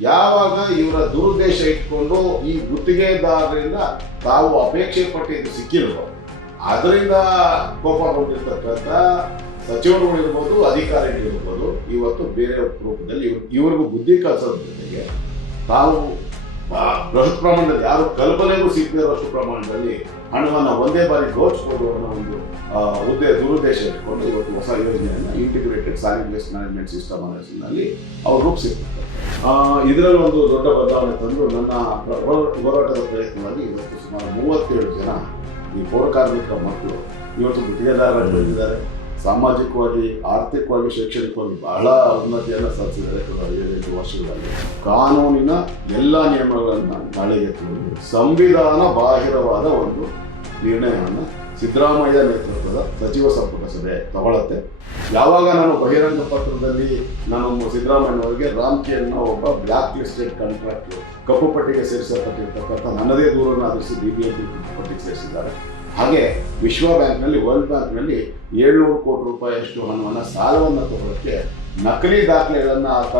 ಯಾವಾಗ ಇವರ ದುರುದ್ದೇಶ ಇಟ್ಕೊಂಡು ಈ ಗುತ್ತಿಗೆದಾರರಿಂದ ತಾವು ಅಪೇಕ್ಷೆ ಪಟ್ಟಿದ್ದು ಸಿಕ್ಕಿಲ್ವೋ? ಅದರಿಂದ ಕೋಪಗೊಂಡಿರ್ತಕ್ಕಂಥ ಸಚಿವರುಗಳು ಇರ್ಬೋದು, ಅಧಿಕಾರಿಗಳು ಇರ್ಬೋದು, ಇವತ್ತು ಬೇರೆ ರೂಪದಲ್ಲಿ ಇವರಿಗೂ ಬುದ್ಧಿ ಕಲಿಸೋದ್ರ ಜೊತೆಗೆ ತಾವು ಬೃಹತ್ ಪ್ರಮಾಣದಲ್ಲಿ ಯಾರು ಕಲ್ಪನೆಗೂ ಸಿಗದೇ ಇರೋಷ್ಟು ಪ್ರಮಾಣದಲ್ಲಿ ಹಣವನ್ನು ಒಂದೇ ಬಾರಿ ದೋಚ್ಬೋದು ಅನ್ನೋ ಒಂದು ಉದ್ದೇ ದುರುದ್ದೇಶ ಇಟ್ಕೊಂಡು ಇವತ್ತು ಹೊಸ ಯೋಜನೆಯನ್ನು integrated solid waste management system ಅನ್ನೋದ್ರಲ್ಲಿ ಅವ್ರು ರೂಪಿಸಿರ್ತಾರೆ ಇದರಲ್ಲಿ ಒಂದು ದೊಡ್ಡ ಬದಲಾವಣೆ ತಂದು ನನ್ನ ಹೋರಾಟದ ಪ್ರಯತ್ನವಾಗಿ ಇವತ್ತು ಸುಮಾರು ಮೂವತ್ತೇಳು ಜನ ಈ ಪೌರ ಕಾರ್ಮಿಕರ ಮಕ್ಕಳು ಇವತ್ತು ಗುತ್ತಿಗೆದಾರರಾಗಿ ಬೆಳೆದಿದ್ದಾರೆ. ಸಾಮಾಜಿಕವಾಗಿ, ಆರ್ಥಿಕವಾಗಿ, ಶೈಕ್ಷಣಿಕವಾಗಿ ಬಹಳ ಉನ್ನತಿಯನ್ನು ಸಾಧಿಸಿದ್ದಾರೆ ಏಳೆಂಟು ವರ್ಷಗಳಲ್ಲಿ. ಕಾನೂನಿನ ಎಲ್ಲ ನಿಯಮಗಳನ್ನು ನಾಳೆಗೆ ತಂದು ಸಂವಿಧಾನ ಬಾಹಿರವಾದ ಒಂದು ನಿರ್ಣಯವನ್ನು ಸಿದ್ದರಾಮಯ್ಯ ನೇತೃತ್ವದ ಸಚಿವ ಸಂಪುಟ ಸಭೆ ತಗೊಳತ್ತೆ. ಯಾವಾಗ ನಾನು ಬಹಿರಂಗ ಪತ್ರದಲ್ಲಿ ನಾನು ಸಿದ್ದರಾಮಯ್ಯನವರಿಗೆ ರಾಮ್ಕಿಯನ್ನು ಒಬ್ಬ ಬ್ಲಾಕ್ ಲಿಸ್ಟೆಡ್ ಕಾಂಟ್ರಾಕ್ಟ್ ಕಪ್ಪು ಪಟ್ಟಿಗೆ ಸೇರಿಸಲ್ಪಟ್ಟಿರ್ತಕ್ಕಂಥ ನನ್ನದೇ ದೂರನ್ನು ಆಧರಿಸಿ ಬಿ ಬಿ ಎಂ ಪಿ ಪಟ್ಟಿಗೆ ಸೇರಿಸಿದ್ದಾರೆ. ಹಾಗೆ ವಿಶ್ವ ಬ್ಯಾಂಕ್ನಲ್ಲಿ, ವರ್ಲ್ಡ್ ಬ್ಯಾಂಕ್ನಲ್ಲಿ ಏಳ್ನೂರು ಕೋಟಿ ರೂಪಾಯಿಯಷ್ಟು ಹಣವನ್ನು ಸಾಲವನ್ನು ತಗೊಳ್ಳೋಕ್ಕೆ ನಕಲಿ ದಾಖಲೆಗಳನ್ನು ಆತ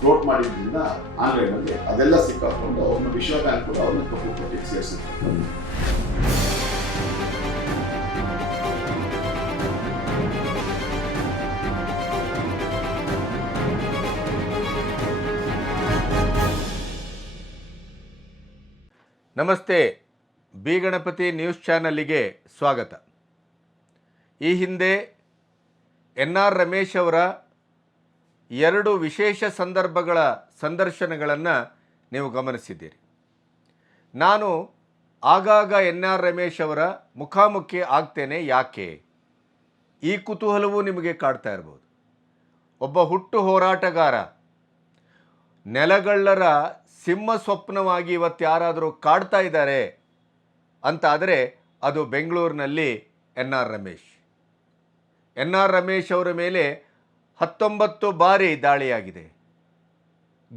ಫ್ಲೋಟ್ ಮಾಡಿದ್ರಿಂದ ಆನ್ಲೈನಲ್ಲಿ ಅದೆಲ್ಲ ಸಿಕ್ಕಾಕೊಂಡು ಅವ್ರನ್ನ ವಿಶ್ವ ಬ್ಯಾಂಕ್ ಕೂಡ ಅವ್ರನ್ನ ಕಪ್ಪು ಪಟ್ಟಿಗೆ ಸೇರಿಸುತ್ತೆ ನಮಸ್ತೆ. ಬಿ ಗಣಪತಿ ನ್ಯೂಸ್ ಚಾನಲ್ಲಿಗೆ ಸ್ವಾಗತ. ಈ ಹಿಂದೆ ಎನ್ ಆರ್ ರಮೇಶ್ ಅವರ ಎರಡು ವಿಶೇಷ ಸಂದರ್ಭಗಳ ಸಂದರ್ಶನಗಳನ್ನು ನೀವು ಗಮನಿಸಿದ್ದೀರಿ. ನಾನು ಆಗಾಗ ಎನ್ ಆರ್ ರಮೇಶ್ ಅವರ ಮುಖಾಮುಖಿ ಆಗ್ತೇನೆ ಯಾಕೆ? ಈ ಕುತೂಹಲವೂ ನಿಮಗೆ ಕಾಡ್ತಾ ಇರ್ಬೋದು. ಒಬ್ಬ ಹುಟ್ಟು ಹೋರಾಟಗಾರ, ನೆಲಗಳ್ಳರ ಸಿಂಹ ಸ್ವಪ್ನವಾಗಿ ಇವತ್ತು ಯಾರಾದರೂ ಕಾಡ್ತಾ ಇದ್ದಾರೆ ಅಂತಾದರೆ ಅದು ಬೆಂಗಳೂರಿನಲ್ಲಿ N R Ramesh. N R Ramesh ಅವರ ಮೇಲೆ ಹತ್ತೊಂಬತ್ತು ಬಾರಿ ದಾಳಿಯಾಗಿದೆ.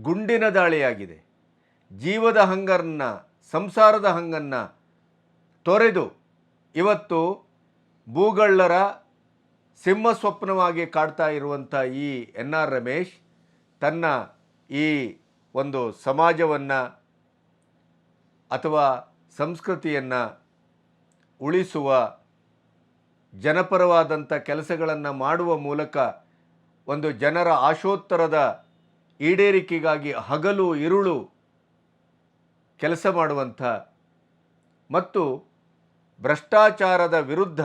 ಗುಂಡಿನ ದಾಳಿಯಾಗಿದೆ. ಜೀವದ ಹಂಗನ್ನು, ಸಂಸಾರದ ಹಂಗನ್ನು ತೊರೆದು ಇವತ್ತು ಭೂಗಳ್ಳರ ಸಿಂಹ ಸ್ವಪ್ನವಾಗಿ ಕಾಡ್ತಾ ಇರುವಂಥ ಈ ಎನ್ ಆರ್ ರಮೇಶ್ ತನ್ನ ಈ ಒಂದು ಸಮಾಜವನ್ನು ಅಥವಾ ಸಂಸ್ಕೃತಿಯನ್ನು ಉಳಿಸುವ ಜನಪರವಾದಂಥ ಕೆಲಸಗಳನ್ನು ಮಾಡುವ ಮೂಲಕ ಒಂದು ಜನರ ಆಶೋತ್ತರದ ಈಡೇರಿಕೆಗಾಗಿ ಹಗಲು, ಇರುಳು ಕೆಲಸ ಮಾಡುವಂಥ ಮತ್ತು ಭ್ರಷ್ಟಾಚಾರದ ವಿರುದ್ಧ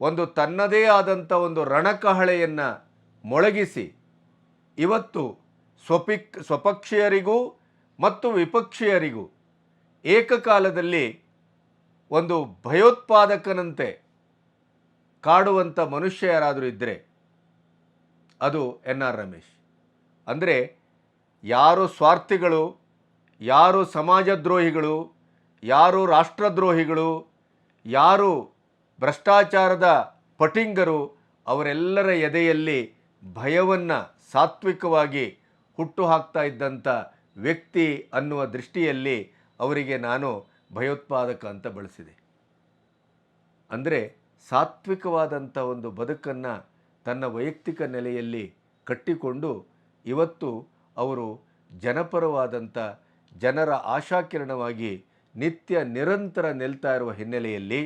ಒಂದು ತನ್ನದೇ ಆದಂಥ ಒಂದು ರಣಕಹಳೆಯನ್ನು ಮೊಳಗಿಸಿ ಇವತ್ತು ಸ್ವಪಿಕ್, ಸ್ವಪಕ್ಷೀಯರಿಗೂ ಮತ್ತು ವಿಪಕ್ಷೀಯರಿಗೂ ಏಕಕಾಲದಲ್ಲಿ ಒಂದು ಭಯೋತ್ಪಾದಕನಂತೆ ಕಾಡುವಂಥ ಮನುಷ್ಯ ಯಾರಾದರೂ ಇದ್ದರೆ ಅದು ಎನ್ ಆರ್ ರಮೇಶ್. ಅಂದರೆ ಯಾರು ಸ್ವಾರ್ಥಿಗಳು, ಯಾರು ಸಮಾಜದ್ರೋಹಿಗಳು, ಯಾರು ರಾಷ್ಟ್ರದ್ರೋಹಿಗಳು, ಯಾರು ಭ್ರಷ್ಟಾಚಾರದ ಪಟಿಂಗರು, ಅವರೆಲ್ಲರ ಎದೆಯಲ್ಲಿ ಭಯವನ್ನು ಸಾತ್ವಿಕವಾಗಿ ಹುಟ್ಟು ಹಾಕ್ತಾ ಇದ್ದಂಥ ವ್ಯಕ್ತಿ ಅನ್ನುವ ದೃಷ್ಟಿಯಲ್ಲಿ ಅವರಿಗೆ ನಾನು ಭಯೋತ್ಪಾದಕ ಅಂತ ಬಳಸಿದೆ. ಅಂದರೆ ಸಾತ್ವಿಕವಾದಂಥ ಒಂದು ಬದುಕನ್ನು ತನ್ನ ವೈಯಕ್ತಿಕ ನೆಲೆಯಲ್ಲಿ ಕಟ್ಟಿಕೊಂಡು ಇವತ್ತು ಅವರು ಜನಪರವಾದಂಥ ಜನರ ಆಶಾಕಿರಣವಾಗಿ ನಿತ್ಯ ನಿರಂತರ ನಿಲ್ತಾ ಇರುವ ಹಿನ್ನೆಲೆಯಲ್ಲಿ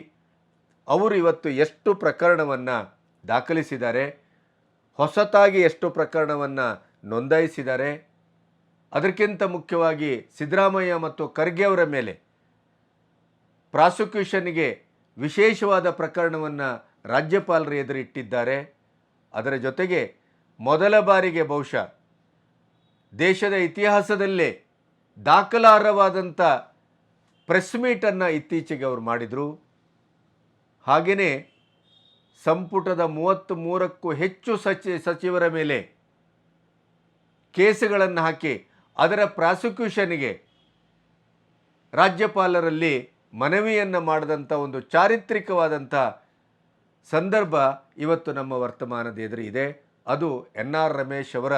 ಅವರು ಇವತ್ತು ಎಷ್ಟು ಪ್ರಕರಣವನ್ನು ದಾಖಲಿಸಿದ್ದಾರೆ, ಹೊಸತಾಗಿ ಎಷ್ಟು ಪ್ರಕರಣವನ್ನು ನೋಂದಾಯಿಸಿದ್ದಾರೆ ಅದಕ್ಕಿಂತ ಮುಖ್ಯವಾಗಿ ಸಿದ್ದರಾಮಯ್ಯ ಮತ್ತು ಖರ್ಗೆ ಅವರ ಮೇಲೆ ಪ್ರಾಸಿಕ್ಯೂಷನ್ಗೆ ವಿಶೇಷವಾದ ಪ್ರಕರಣವನ್ನು ರಾಜ್ಯಪಾಲರ ಎದುರಿಟ್ಟಿದ್ದಾರೆ. ಅದರ ಜೊತೆಗೆ ಮೊದಲ ಬಾರಿಗೆ ಬಹುಶಃ ದೇಶದ ಇತಿಹಾಸದಲ್ಲೇ ದಾಖಲಾರ್ಹವಾದಂಥ ಪ್ರೆಸ್ ಮೀಟನ್ನು ಇತ್ತೀಚೆಗೆ ಅವರು ಮಾಡಿದರು. ಹಾಗೆಯೇ ಸಂಪುಟದ ಮೂವತ್ತ್ ಮೂರಕ್ಕೂ ಹೆಚ್ಚು ಸಚಿ, ಸಚಿವರ ಮೇಲೆ ಕೇಸುಗಳನ್ನು ಹಾಕಿ ಅದರ ಪ್ರಾಸಿಕ್ಯೂಷನ್ಗೆ ರಾಜ್ಯಪಾಲರಲ್ಲಿ ಮನವಿಯನ್ನು ಮಾಡಿದಂಥ ಒಂದು ಚಾರಿತ್ರಿಕವಾದಂಥ ಸಂದರ್ಭ ಇವತ್ತು ನಮ್ಮ ವರ್ತಮಾನದ ಎದುರು ಇದೆ. ಅದು ಎನ್ ಆರ್ ರಮೇಶ್ ಅವರ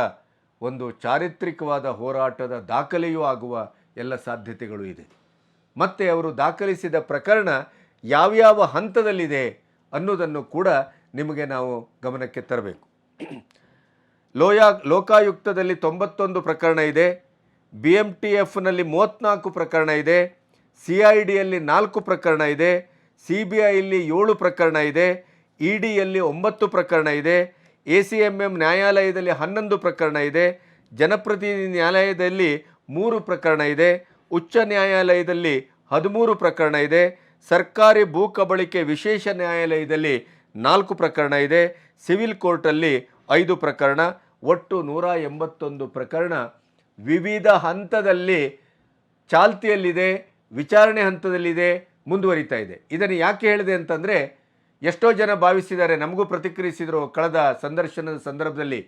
ಒಂದು ಚಾರಿತ್ರಿಕವಾದ ಹೋರಾಟದ ದಾಖಲೆಯೂ ಆಗುವ ಎಲ್ಲ ಸಾಧ್ಯತೆಗಳು ಇದೆ. ಮತ್ತು ಅವರು ದಾಖಲಿಸಿದ ಪ್ರಕರಣ ಯಾವ್ಯಾವ ಹಂತದಲ್ಲಿದೆ ಅನ್ನೋದನ್ನು ಕೂಡ ನಿಮಗೆ ನಾವು ಗಮನಕ್ಕೆ ತರಬೇಕು. ಲೋಯಾ, ಲೋಕಾಯುಕ್ತದಲ್ಲಿ ತೊಂಬತ್ತೊಂದು ಪ್ರಕರಣ ಇದೆ. ಬಿ ಎಂ ಟಿ ಎಫ್ನಲ್ಲಿ ಮೂವತ್ತ್ನಾಲ್ಕು ಪ್ರಕರಣ ಇದೆ ಸಿ ಐ ಡಿಯಲ್ಲಿ ನಾಲ್ಕು ಪ್ರಕರಣ ಇದೆ ಸಿ ಬಿ ಐಯಲ್ಲಿ ಏಳು ಪ್ರಕರಣ ಇದೆ ಇ ಡಿಯಲ್ಲಿ ಒಂಬತ್ತು ಪ್ರಕರಣ ಇದೆ ಎ ಸಿ ಎಂ ಎಂ ನ್ಯಾಯಾಲಯದಲ್ಲಿ ಹನ್ನೊಂದು ಪ್ರಕರಣ ಇದೆ, ಜನಪ್ರತಿನಿಧಿ ನ್ಯಾಯಾಲಯದಲ್ಲಿ ಮೂರು ಪ್ರಕರಣ ಇದೆ, ಉಚ್ಚ ನ್ಯಾಯಾಲಯದಲ್ಲಿ ಹದಿಮೂರು ಪ್ರಕರಣ ಇದೆ, ಸರ್ಕಾರಿ ಭೂ ಕಬಳಿಕೆ ವಿಶೇಷ ನ್ಯಾಯಾಲಯದಲ್ಲಿ ನಾಲ್ಕು ಪ್ರಕರಣ ಇದೆ, ಸಿವಿಲ್ ಕೋರ್ಟಲ್ಲಿ ಐದು ಪ್ರಕರಣ, ಒಟ್ಟು ನೂರ ಎಂಬತ್ತೊಂದು ಪ್ರಕರಣ ವಿವಿಧ ಹಂತದಲ್ಲಿ ಚಾಲ್ತಿಯಲ್ಲಿದೆ, ವಿಚಾರಣೆ ಹಂತದಲ್ಲಿದೆ, ಮುಂದುವರಿತಾ ಇದೆ. ಇದನ್ನು ಯಾಕೆ ಹೇಳಿದೆ ಅಂತಂದರೆ, ಎಷ್ಟೋ ಜನ ಭಾವಿಸಿದ್ದಾರೆ, ನಮಗೂ ಪ್ರತಿಕ್ರಿಯಿಸಿದರು ಕಳೆದ ಸಂದರ್ಶನದ ಸಂದರ್ಭದಲ್ಲಿ.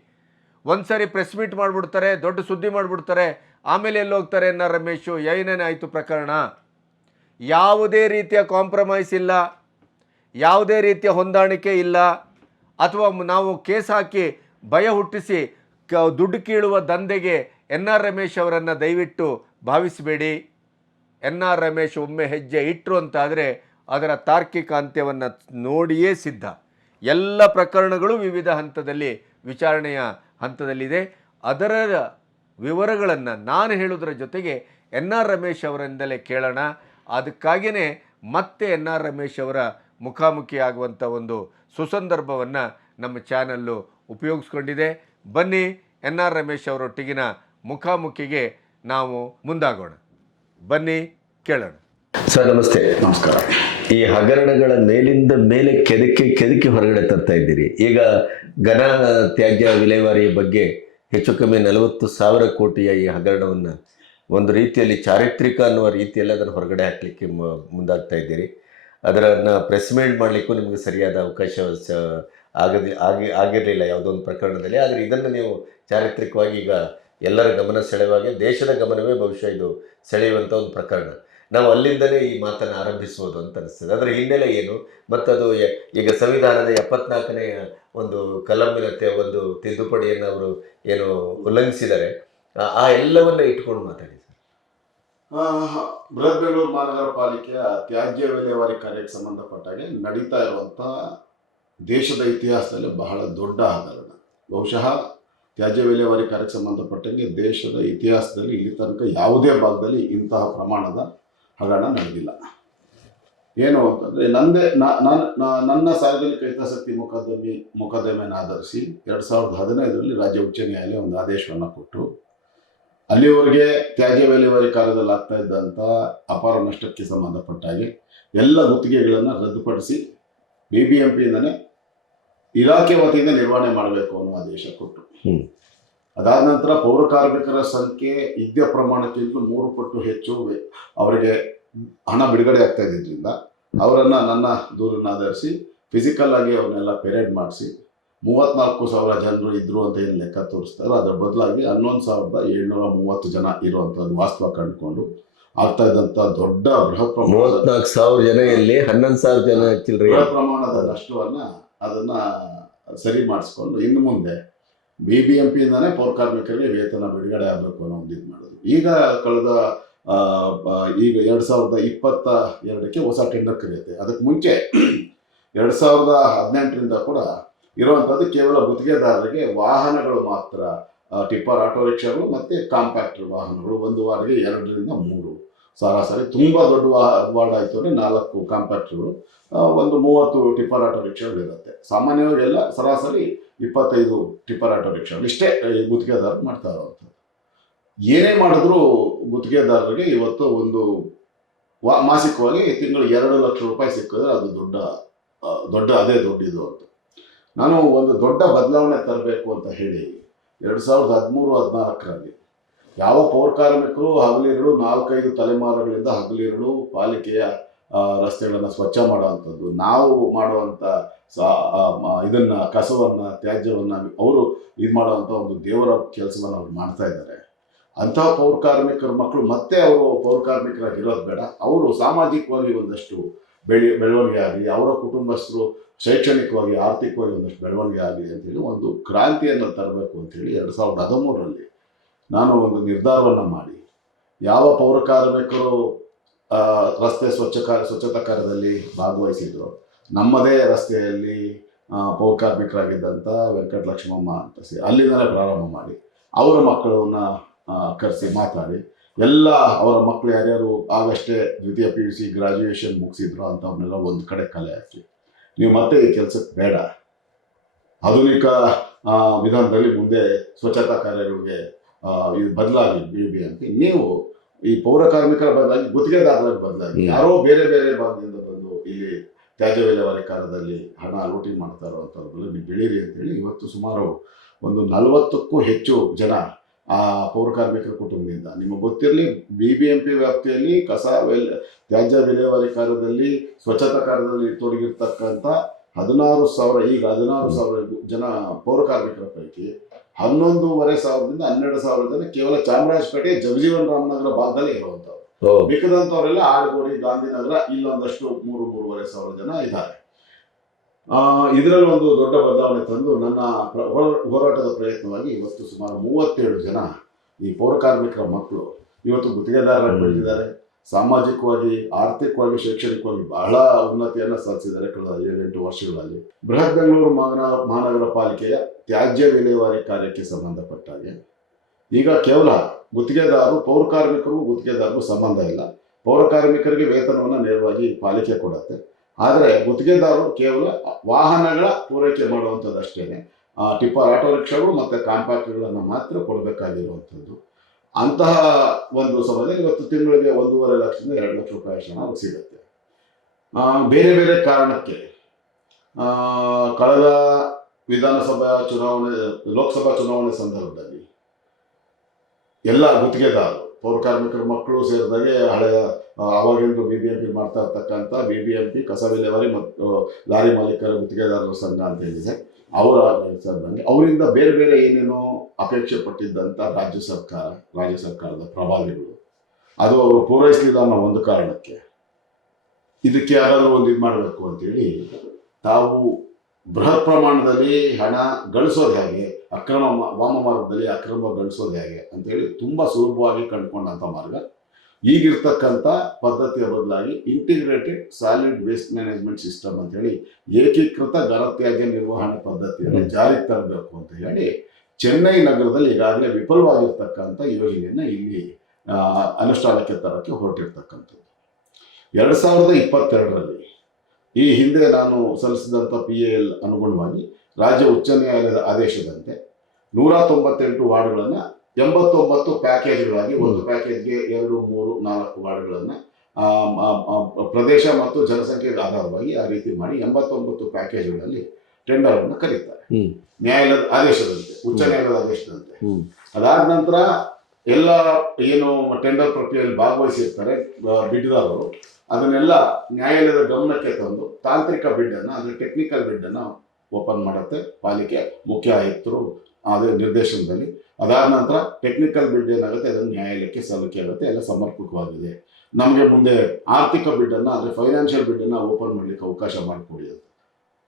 ಒಂದು ಸಾರಿ ಪ್ರೆಸ್ ಮೀಟ್ ಮಾಡಿಬಿಡ್ತಾರೆ, ದೊಡ್ಡ ಸುದ್ದಿ ಮಾಡಿಬಿಡ್ತಾರೆ, ಆಮೇಲೆ ಎಲ್ಲಿ ಹೋಗ್ತಾರೆ ಆರ್ ರಮೇಶು ಏನೇನಾಯಿತು ಪ್ರಕರಣ? ಯಾವುದೇ ರೀತಿಯ ಕಾಂಪ್ರಮೈಸ್ ಇಲ್ಲ, ಯಾವುದೇ ರೀತಿಯ ಹೊಂದಾಣಿಕೆ ಇಲ್ಲ, ಅಥವಾ ನಾವು ಕೇಸ್ ಹಾಕಿ ಭಯ ಹುಟ್ಟಿಸಿ ದುಡ್ಡು ಕೀಳುವ ದಂಧೆಗೆ ಎನ್ ಆರ್ ರಮೇಶ್ ಅವರನ್ನು ದಯವಿಟ್ಟು ಭಾವಿಸಬೇಡಿ. ಎನ್ ಆರ್ ರಮೇಶ್ ಒಮ್ಮೆ ಹೆಜ್ಜೆ ಇಟ್ಟರು ಅಂತಾದರೆ ಅದರ ತಾರ್ಕಿಕ ಅಂತ್ಯವನ್ನು ನೋಡಿಯೇ ಸಿದ್ಧ. ಎಲ್ಲ ಪ್ರಕರಣಗಳು ವಿವಿಧ ಹಂತದಲ್ಲಿ, ವಿಚಾರಣೆಯ ಹಂತದಲ್ಲಿದೆ. ಅದರ ವಿವರಗಳನ್ನು ನಾನು ಹೇಳೋದ್ರ ಜೊತೆಗೆ ಎನ್ ಆರ್ ರಮೇಶ್ ಅವರಿಂದಲೇ ಕೇಳೋಣ. ಅದಕ್ಕಾಗಿಯೇ ಮತ್ತೆ ಎನ್ ಆರ್ ರಮೇಶ್ ಅವರ ಮುಖಾಮುಖಿ ಆಗುವಂಥ ಒಂದು ಸುಸಂದರ್ಭವನ್ನು ನಮ್ಮ ಚಾನಲ್ಲು ಉಪಯೋಗಿಸ್ಕೊಂಡಿದೆ. ಬನ್ನಿ ಎನ್ ಆರ್ ರಮೇಶ್ ಅವರೊಟ್ಟಿಗಿನ ಮುಖಾಮುಖಿಗೆ ನಾವು ಮುಂದಾಗೋಣ. ಬನ್ನಿ, ಕೇಳೋಣ. ಸರ್, ನಮಸ್ತೆ. ನಮಸ್ಕಾರ. ಈ ಹಗರಣಗಳ ಮೇಲಿಂದ ಮೇಲೆ ಕೆದಕಿ ಕೆದಕಿ ಹೊರಗಡೆ ತರ್ತಾ ಇದ್ದೀರಿ. ಈಗ ಘನ ತ್ಯಾಜ್ಯ ವಿಲೇವಾರಿ ಬಗ್ಗೆ ಹೆಚ್ಚು ಕಮ್ಮಿ ನಲವತ್ತು ಸಾವಿರ ಕೋಟಿಯ ಈ ಹಗರಣವನ್ನು ಒಂದು ರೀತಿಯಲ್ಲಿ ಚಾರಿತ್ರಿಕ ಅನ್ನುವ ರೀತಿಯಲ್ಲಿ ಅದನ್ನು ಹೊರಗಡೆ ಹಾಕಲಿಕ್ಕೆ ಮುಂದಾಗ್ತಾ ಇದ್ದೀರಿ. ಅದರನ್ನ ಪ್ರೆಸ್ ಮೀಟ್ ಮಾಡಲಿಕ್ಕೂ ನಿಮಗೆ ಸರಿಯಾದ ಅವಕಾಶ ಆಗದಿ, ಆಗಿ, ಆಗಿರಲಿಲ್ಲ ಯಾವುದೋ ಒಂದು ಪ್ರಕರಣದಲ್ಲಿ. ಆದರೆ ಇದನ್ನು ನೀವು ಚಾರಿತ್ರಿಕವಾಗಿ ಈಗ ಎಲ್ಲರ ಗಮನ ಸೆಳೆಯುವಾಗೆ ದೇಶದ ಗಮನವೇ ಬಹುಶಃ ಇದು ಸೆಳೆಯುವಂಥ ಒಂದು ಪ್ರಕರಣ. ನಾವು ಅಲ್ಲಿಂದಲೇ ಈ ಮಾತನ್ನು ಆರಂಭಿಸುವುದು ಅಂತ ಅನಿಸ್ತದೆ. ಅದರ ಹಿನ್ನೆಲೆ ಏನು? ಮತ್ತದು ಈಗ ಸಂವಿಧಾನದ ಎಪ್ಪತ್ನಾಲ್ಕನೇ ಒಂದು ಕಲಂಬಿನತೆ ಒಂದು ತಿದ್ದುಪಡಿಯನ್ನು ಅವರು ಏನು ಉಲ್ಲಂಘಿಸಿದರೆ ಆ- ಎಲ್ಲವನ್ನ ಇಟ್ಕೊಂಡು ಮಾತಾಡಿ ಸರ್. ಬೃಹತ್ ಬೆಂಗಳೂರು ಮಹಾನಗರ ಪಾಲಿಕೆಯ ತ್ಯಾಜ್ಯ ವಿಲೇವಾರಿ ಕಾರ್ಯಕ್ಕೆ ಸಂಬಂಧಪಟ್ಟಾಗೆ ನಡೀತಾ ಇರುವಂಥ ದೇಶದ ಇತಿಹಾಸದಲ್ಲಿ ಬಹಳ ದೊಡ್ಡ ಹಗರಣ ಬಹುಶಃ ತ್ಯಾಜ್ಯ ವಿಲೇವಾರಿ ಕಾರ್ಯಕ್ಕೆ ಸಂಬಂಧಪಟ್ಟಂಗೆ ದೇಶದ ಇತಿಹಾಸದಲ್ಲಿ ಇಲ್ಲಿ ತನಕ ಯಾವುದೇ ಭಾಗದಲ್ಲಿ ಇಂತಹ ಪ್ರಮಾಣದ ಹಗರಣ ನಡೆದಿಲ್ಲ ಏನು ಅಂತಂದರೆ ನಂದೇ ನಾ- ನನ್ನ ಸಾರ್ವಜನಿಕ ಹಿತಾಸಕ್ತಿ ಮೊಕದ್ದಮೆ ಮೊಕದ್ದಮೆಯನ್ನು ಆಧರಿಸಿ ಎರಡು ಸಾವಿರದ ಹದಿನೈದರಲ್ಲಿ ರಾಜ್ಯ ಉಚ್ಚ ನ್ಯಾಯಾಲಯ ಒಂದು ಆದೇಶವನ್ನು ಕೊಟ್ಟು ಅಲ್ಲಿವರೆಗೆ ತ್ಯಾಜ್ಯ ವಿಲೇವಾರಿ ಕಾರ್ಯದಲ್ಲಿ ಆಗ್ತಾ ಇದ್ದಂಥ ಅಪಾರ ನಷ್ಟಕ್ಕೆ ಸಂಬಂಧಪಟ್ಟ ಹಾಗೆ ಎಲ್ಲ ಗುತ್ತಿಗೆಗಳನ್ನು ರದ್ದುಪಡಿಸಿ ಬಿ ಬಿ ಎಂ ಪಿಯಿಂದನೇ ಇಲಾಖೆ ವತಿಯಿಂದ ನಿರ್ವಹಣೆ ಮಾಡಬೇಕು ಅನ್ನೋ ಆದೇಶ ಕೊಟ್ಟು. ಅದಾದ ನಂತರ ಪೌರ ಕಾರ್ಮಿಕರ ಸಂಖ್ಯೆ ಇದ್ದ ಪ್ರಮಾಣಕ್ಕಿಂತ ಮೂರು ಪಟ್ಟು ಹೆಚ್ಚು ಅವರಿಗೆ ಹಣ ಬಿಡುಗಡೆ ಆಗ್ತಾ ಇದ್ದಿದ್ದರಿಂದ ಅವರನ್ನು ನನ್ನ ದೂರನ್ನು ಆಧರಿಸಿ ಫಿಸಿಕಲ್ ಆಗಿ ಅವ್ರನ್ನೆಲ್ಲ ಪೆರೇಡ್ ಮಾಡಿಸಿ ಮೂವತ್ನಾಲ್ಕು ಸಾವಿರ ಜನರು ಇದ್ರು ಅಂತ ಏನು ಲೆಕ್ಕ ತೋರಿಸ್ತಾರೆ ಅದರ ಬದಲಾಗಿ ಹನ್ನೊಂದು ಸಾವಿರದ ಏಳ್ನೂರ ಮೂವತ್ತು ಜನ ಇರುವಂಥದ್ದು ವಾಸ್ತವ ಕಂಡುಕೊಂಡು ಆಗ್ತಾ ಇದ್ದಂಥ ದೊಡ್ಡ ಬೃಹತ್ ಪ್ರಮಾಣದ ಸಾವಿರ ಜನ ಇಲ್ಲಿ ಹನ್ನೊಂದು ಸಾವಿರ ಜನ ಬೃಹತ್ ಪ್ರಮಾಣದ ನಷ್ಟವನ್ನ ಅದನ್ನ ಸರಿ ಮಾಡಿಸ್ಕೊಂಡು ಇನ್ನು ಮುಂದೆ ಬಿ ಬಿ ಎಂ ಪಿಯಿಂದಾನೇ ವೇತನ ಬಿಡುಗಡೆ ಆಗಬೇಕು ಅನ್ನೋ ಒಂದು ಇದು ಮಾಡೋದು ಈಗ ಕಳೆದ ಈಗ ಎರಡು ಸಾವಿರದ ಇಪ್ಪತ್ತ ಎರಡಕ್ಕೆ ಹೊಸ ಟೆಂಡರ್ ಕರೆಯುತ್ತೆ. ಅದಕ್ಕೆ ಮುಂಚೆ ಎರಡು ಸಾವಿರದ ಹದಿನೆಂಟರಿಂದ ಕೂಡ ಇರುವಂಥದ್ದು ಕೇವಲ ಗುತ್ತಿಗೆದಾರರಿಗೆ ವಾಹನಗಳು ಮಾತ್ರ ಟಿಪ್ಪರ್ ಆಟೋ ರಿಕ್ಷಾಗಳು ಮತ್ತು ಕಾಂಪ್ಯಾಕ್ಟರ್ ವಾಹನಗಳು ಒಂದು ವಾರಿಗೆ ಎರಡರಿಂದ ಮೂರು. ಸರಾಸರಿ ತುಂಬ ದೊಡ್ಡ ವಾರ್ಡ್ ಆಯಿತು ಅಂದರೆ ನಾಲ್ಕು ಕಾಂಪ್ಯಾಕ್ಟ್ಗಳು ಒಂದು ಮೂವತ್ತು ಟಿಪ್ಪರ್ ಆಟೋ ರಿಕ್ಷಾಗಳು ಇರುತ್ತೆ. ಸಾಮಾನ್ಯವಾಗೆಲ್ಲ ಸರಾಸರಿ ಇಪ್ಪತ್ತೈದು ಟಿಪ್ಪರ್ ಆಟೋ ರಿಕ್ಷಾಗಳು ಇಷ್ಟೇ ಗುತ್ತಿಗೆದಾರರು ಮಾಡ್ತಾ ಇರುವಂಥದ್ದು. ಏನೇ ಮಾಡಿದ್ರೂ ಗುತ್ತಿಗೆದಾರರಿಗೆ ಇವತ್ತು ಒಂದು ವಾ, ಮಾಸಿಕವಾಗಿ ತಿಂಗಳು ಎರಡು ಲಕ್ಷ ರೂಪಾಯಿ ಸಿಕ್ಕಿದ್ರೆ ಅದು ದೊಡ್ಡ ದೊಡ್ಡ, ಅದೇ ದೊಡ್ಡಿದು ಅಂತ. ನಾನು ಒಂದು ದೊಡ್ಡ ಬದಲಾವಣೆ ತರಬೇಕು ಅಂತ ಹೇಳಿ, ಎರಡು ಸಾವಿರದ ಹದಿಮೂರು ಹದಿನಾಲ್ಕರಲ್ಲಿ ಯಾವ ಪೌರ ಕಾರ್ಮಿಕರು, ಹಗಲಿರುಳು ನಾಲ್ಕೈದು ತಲೆಮಾರುಗಳಿಂದ ಹಗಲಿರುಳು ಪಾಲಿಕೆಯ ರಸ್ತೆಗಳನ್ನು ಸ್ವಚ್ಛ ಮಾಡುವಂಥದ್ದು, ನಾವು ಮಾಡುವಂಥ ಸಾ ಇದನ್ನ, ಕಸವನ್ನು, ತ್ಯಾಜ್ಯವನ್ನು ಅವರು ಇದು ಮಾಡುವಂಥ ಒಂದು ದೇವರ ಕೆಲಸವನ್ನು ಅವ್ರು ಮಾಡ್ತಾ ಇದ್ದಾರೆ. ಅಂತಹ ಪೌರ ಕಾರ್ಮಿಕರ ಮಕ್ಕಳು ಮತ್ತೆ ಅವರು ಪೌರ ಕಾರ್ಮಿಕರಾಗಿ ಇರೋದು ಬೇಡ. ಅವರು ಸಾಮಾಜಿಕವಾಗಿ ಒಂದಷ್ಟು ಬೆಳಿ ಬೆಳವಣಿಗೆ ಆಗಲಿ ಅವರ ಕುಟುಂಬಸ್ಥರು ಶೈಕ್ಷಣಿಕವಾಗಿ, ಆರ್ಥಿಕವಾಗಿ ಒಂದಷ್ಟು ಬೆಳವಣಿಗೆ ಆಗಲಿ ಅಂತೇಳಿ ಒಂದು ಕ್ರಾಂತಿಯನ್ನು ತರಬೇಕು ಅಂತೇಳಿ ಎರಡು ಸಾವಿರದ ಹದಿಮೂರರಲ್ಲಿ ನಾನು ಒಂದು ನಿರ್ಧಾರವನ್ನು ಮಾಡಿ. ಯಾವ ಪೌರ ಕಾರ್ಮಿಕರು ರಸ್ತೆ ಸ್ವಚ್ಛ ಕಾರ್ಯ ಸ್ವಚ್ಛತಾ ಕಾರ್ಯದಲ್ಲಿ ಭಾಗವಹಿಸಿದ್ರು, ನಮ್ಮದೇ ರಸ್ತೆಯಲ್ಲಿ ಪೌರ ಕಾರ್ಮಿಕರಾಗಿದ್ದಂಥ ವೆಂಕಟ ಲಕ್ಷ್ಮಮ್ಮ ಅಂತ ಸಿ, ಅಲ್ಲಿಂದಲೇ ಪ್ರಾರಂಭ ಮಾಡಿ. ಅವರ ಮಕ್ಕಳನ್ನ ಕರೆಸಿ ಮಾತಾಡಿ. ಎಲ್ಲ ಅವರ ಮಕ್ಕಳು ಯಾರ್ಯಾರು ಆಗಷ್ಟೇ ದ್ವಿತೀಯ ಪಿ ಯು ಸಿ ಗ್ರಾಜುಯೇಷನ್ ಮುಗಿಸಿದ್ರು ಅಂಥವ್ರನ್ನೆಲ್ಲ ಒಂದು ಕಡೆ ಕಲೆ ಹಾಕಿ. ನೀವು ಮತ್ತೆ ಈ ಕೆಲಸಕ್ಕೆ ಬೇಡ. ಆಧುನಿಕ ವಿಧಾನದಲ್ಲಿ ಮುಂದೆ ಸ್ವಚ್ಛತಾ ಕಾರ್ಯಗಳಿಗೆ ಇದು ಬದಲಾಗಿ ಬಿ ಬಿ ಅಂತ ನೀವು ಈ ಪೌರ ಕಾರ್ಮಿಕರ ಬದಲಾಗಿ ಗುತ್ತಿಗೆದಾರರ ಬದಲಾಗಿ. ಯಾರೋ ಬೇರೆ ಬೇರೆ ಭಾಗದಿಂದ ಬಂದು ಇಲ್ಲಿ ತ್ಯಾಜ್ಯ ವಿಲೇವಾರಿ ಕಾಲದಲ್ಲಿ ಹಣ ಲೂಟಿ ಮಾಡ್ತಾ ಇರುವಂಥದ್ದು ನೀವು ಬೆಳೀರಿ ಅಂತೇಳಿ ಇವತ್ತು ಸುಮಾರು ಒಂದು ನಲವತ್ತಕ್ಕೂ ಹೆಚ್ಚು ಜನ ಆ ಪೌರ ಕಾರ್ಮಿಕರ ಕುಟುಂಬದಿಂದ ನಿಮಗೆ ಗೊತ್ತಿರಲಿ ಬಿ ಬಿ ಎಂ ಪಿ ವ್ಯಾಪ್ತಿಯಲ್ಲಿ ಕಸ ವೆಲ್ ತ್ಯಾಜ್ಯ ವಿಲೇವಾರಿ ಕಾರ್ಯದಲ್ಲಿ ಸ್ವಚ್ಛತಾ ಕಾರ್ಯದಲ್ಲಿ ತೊಡಗಿರ್ತಕ್ಕಂಥ ಹದಿನಾರು ಸಾವಿರ ಈಗ ಹದಿನಾರು ಸಾವಿರ ಜನ ಪೌರ ಕಾರ್ಮಿಕರ ಪೈಕಿ ಹನ್ನೊಂದೂವರೆ ಸಾವಿರದಿಂದ ಹನ್ನೆರಡು ಸಾವಿರ ಜನ ಕೇವಲ ಚಾಮರಾಜಪೇಟೆ ಜಗಜೀವನ್ ರಾಮನಗರ ಭಾಗದಲ್ಲಿ ಇರುವಂತವ್ರು ಮಿಕ್ಕದಂತವರೆಲ್ಲ ಆಡುಗೋಡಿ ಗಾಂಧಿನಗರ ಇಲ್ಲೊಂದಷ್ಟು ಮೂರು ಮೂರುವರೆ ಸಾವಿರ ಜನ ಇದ್ದಾರೆ. ಇದರಲ್ಲಿ ಒಂದು ದೊಡ್ಡ ಬದಲಾವಣೆ ತಂದು ನನ್ನ ಹೋರಾಟದ ಪ್ರಯತ್ನವಾಗಿ ಇವತ್ತು ಸುಮಾರು ಮೂವತ್ತೇಳು ಜನ ಈ ಪೌರ ಕಾರ್ಮಿಕರ ಮಕ್ಕಳು ಇವತ್ತು ಗುತ್ತಿಗೆದಾರರಾಗಿ. ಬೆಳೆದಿದ್ದಾರೆ. ಸಾಮಾಜಿಕವಾಗಿ, ಆರ್ಥಿಕವಾಗಿ, ಶೈಕ್ಷಣಿಕವಾಗಿ ಬಹಳ ಉನ್ನತಿಯನ್ನು ಸಾಧಿಸಿದ್ದಾರೆ ಕಳೆದ ಏಳೆಂಟು ವರ್ಷಗಳಲ್ಲಿ. ಬೃಹತ್ ಬೆಂಗಳೂರು ಮಹಾನಗರ ಮಹಾನಗರ ಪಾಲಿಕೆಯ ತ್ಯಾಜ್ಯ ವಿಲೇವಾರಿ ಕಾರ್ಯಕ್ಕೆ ಸಂಬಂಧಪಟ್ಟಾಗೆ. ಈಗ ಕೇವಲ ಗುತ್ತಿಗೆದಾರರು, ಪೌರ ಕಾರ್ಮಿಕರು ಗುತ್ತಿಗೆದಾರರು ಸಂಬಂಧ ಇಲ್ಲ. ಪೌರ ಕಾರ್ಮಿಕರಿಗೆ ವೇತನವನ್ನು ನೇರವಾಗಿ ಪಾಲಿಕೆ ಕೊಡುತ್ತೆ. ಆದರೆ ಗುತ್ತಿಗೆದಾರರು ಕೇವಲ ವಾಹನಗಳ ಪೂರೈಕೆ ಮಾಡುವಂಥದ್ದು ಅಷ್ಟೇ ಟಿಪ್ಪರ್ ಆಟೋ ರಿಕ್ಷಾಗಳು ಮತ್ತು ಕಾಂಪ್ಯಾಕ್ಟ್ಗಳನ್ನು ಮಾತ್ರ ಕೊಡಬೇಕಾಗಿರುವಂಥದ್ದು. ಅಂತಹ ಒಂದು ಸಮಯದಲ್ಲಿ ಇವತ್ತು ತಿಂಗಳಿಗೆ ಒಂದೂವರೆ ಲಕ್ಷದಿಂದ ಎರಡು ಲಕ್ಷ ರೂಪಾಯಿ ಹಣ ಸಿಗುತ್ತೆ. ಬೇರೆ ಬೇರೆ ಕಾರಣಕ್ಕೆ ಕಳೆದ ವಿಧಾನಸಭಾ ಚುನಾವಣೆ, ಲೋಕಸಭಾ ಚುನಾವಣೆ ಸಂದರ್ಭದಲ್ಲಿ ಎಲ್ಲ ಗುತ್ತಿಗೆದಾರರು, ಪೌರ ಕಾರ್ಮಿಕರ, ಮಕ್ಕಳು ಸೇರಿದಾಗೆ ಹಳೆಯ ಅವಾಗಿಂದು ಬಿ ಬಿ ಎಂ ಪಿ ಮಾಡ್ತಾ ಇರ್ತಕ್ಕಂಥ ಬಿ ಬಿ ಎಂ ಪಿ ಕಸ ವಿಲೇವಾರಿ ಮತ್ತು, ಲಾರಿ ಮಾಲೀಕರ ಗುತ್ತಿಗೆದಾರರ ಸಂಘ ಅಂತ ಏನಿದೆ ಅವರ ನನಗೆ ಅವರಿಂದ ಬೇರೆ ಬೇರೆ ಏನೇನೋ ಅಪೇಕ್ಷೆ ಪಟ್ಟಿದ್ದಂಥ ರಾಜ್ಯ ಸರ್ಕಾರ, ರಾಜ್ಯ ಸರ್ಕಾರದ ಪ್ರಭಾವಿಗಳು. ಅದು ಅವರು ಪೂರೈಸಲಿಲ್ಲ ಅನ್ನೋ ಒಂದು ಕಾರಣಕ್ಕೆ. ಇದಕ್ಕೆ ಯಾರಾದರೂ ಒಂದು ಇದು ಮಾಡಬೇಕು ಅಂತೇಳಿ ತಾವು ಬೃಹತ್ ಪ್ರಮಾಣದಲ್ಲಿ ಹಣ ಗಳಿಸೋದು ಹೇಗೆ, ಅಕ್ರಮ ವಾಮ ಮಾರ್ಗದಲ್ಲಿ ಅಕ್ರಮ ಗಳಿಸೋದು ಹೇಗೆ ಅಂತೇಳಿ ತುಂಬ ಸುಲಭವಾಗಿ ಕಂಡುಕೊಂಡಂಥ ಮಾರ್ಗ ಈಗಿರ್ತಕ್ಕಂಥ ಪದ್ಧತಿಯ ಬದಲಾಗಿ integrated solid waste management system ಅಂತ ಹೇಳಿ ಏಕೀಕೃತ ಘನತ್ಯಾಜ್ಯ ನಿರ್ವಹಣೆ ಪದ್ಧತಿಯನ್ನು ಜಾರಿಗೆ ತರಬೇಕು ಅಂತ ಹೇಳಿ ಚೆನ್ನೈ ನಗರದಲ್ಲಿ ಈಗಾಗಲೇ ವಿಫಲವಾಗಿರ್ತಕ್ಕಂಥ ಯೋಜನೆಯನ್ನು ಇಲ್ಲಿ ಅನುಷ್ಠಾನಕ್ಕೆ ತರಕ್ಕೆ ಹೊರಟಿರ್ತಕ್ಕಂಥದ್ದು. ಎರಡು ಸಾವಿರದ ಇಪ್ಪತ್ತೆರಡರಲ್ಲಿ ಈ ಹಿಂದೆ ನಾನು ಸಲ್ಲಿಸಿದಂಥ ಪಿ ಎ ಎಲ್ ಅನುಗುಣವಾಗಿ ರಾಜ್ಯ ಉಚ್ಚ ನ್ಯಾಯಾಲಯದ ಆದೇಶದಂತೆ ನೂರ ತೊಂಬತ್ತೆಂಟು ವಾರ್ಡ್ಗಳನ್ನು ಎಂಬತ್ತೊಂಬತ್ತು ಪ್ಯಾಕೇಜ್ಗಳಾಗಿ ಒಂದು ಪ್ಯಾಕೇಜ್ಗೆ ಎರಡು ಮೂರು ನಾಲ್ಕು ವಾರ್ಡ್ಗಳನ್ನು ಪ್ರದೇಶ ಮತ್ತು ಜನಸಂಖ್ಯೆಗೆ ಆಧಾರವಾಗಿ ಆ ರೀತಿ ಮಾಡಿ ಎಂಬತ್ತೊಂಬತ್ತು ಪ್ಯಾಕೇಜ್ಗಳಲ್ಲಿ ಟೆಂಡರನ್ನು ಕರೀತಾರೆ. ಹ್ಮ್. ನ್ಯಾಯಾಲಯದ ಆದೇಶದಂತೆ ಉಚ್ಚ ನ್ಯಾಯಾಲಯದ ಆದೇಶದಂತೆ. ಅದಾದ ನಂತರ ಎಲ್ಲ ಏನು ಟೆಂಡರ್ ಪ್ರಕ್ರಿಯೆಯಲ್ಲಿ ಭಾಗವಹಿಸಿರ್ತಾರೆ ಬಿಡ್ದಾರರು ಅದನ್ನೆಲ್ಲ ನ್ಯಾಯಾಲಯದ ಗಮನಕ್ಕೆ ತಂದು ತಾಂತ್ರಿಕ ಬಿಡ್ಡನ್ನು ಅಂದರೆ ಟೆಕ್ನಿಕಲ್ ಬಿಡ್ಡನ್ನು ಓಪನ್ ಮಾಡುತ್ತೆ. ಪಾಲಿಕೆ ಮುಖ್ಯ ಆಯುಕ್ತರು ಅದೇ ನಿರ್ದೇಶನದಲ್ಲಿ. ಅದಾದ ನಂತರ ಟೆಕ್ನಿಕಲ್ ಬಿಡ್ ಏನಾಗುತ್ತೆ? ಅದನ್ನು ನ್ಯಾಯಾಲಯಕ್ಕೆ ಸಲ್ಲಿಕೆ ಆಗುತ್ತೆ. ಎಲ್ಲ ಸಮರ್ಪಕವಾಗಿದೆ. ನಮಗೆ ಮುಂದೆ ಆರ್ಥಿಕ ಬಿಡ್ಡನ್ನು ಅಂದರೆ ಫೈನಾನ್ಷಿಯಲ್ ಬಿಡ್ಡನ್ನು ಓಪನ್ ಮಾಡಲಿಕ್ಕೆ ಅವಕಾಶ ಮಾಡಿಕೊಡಿ ಅಂತ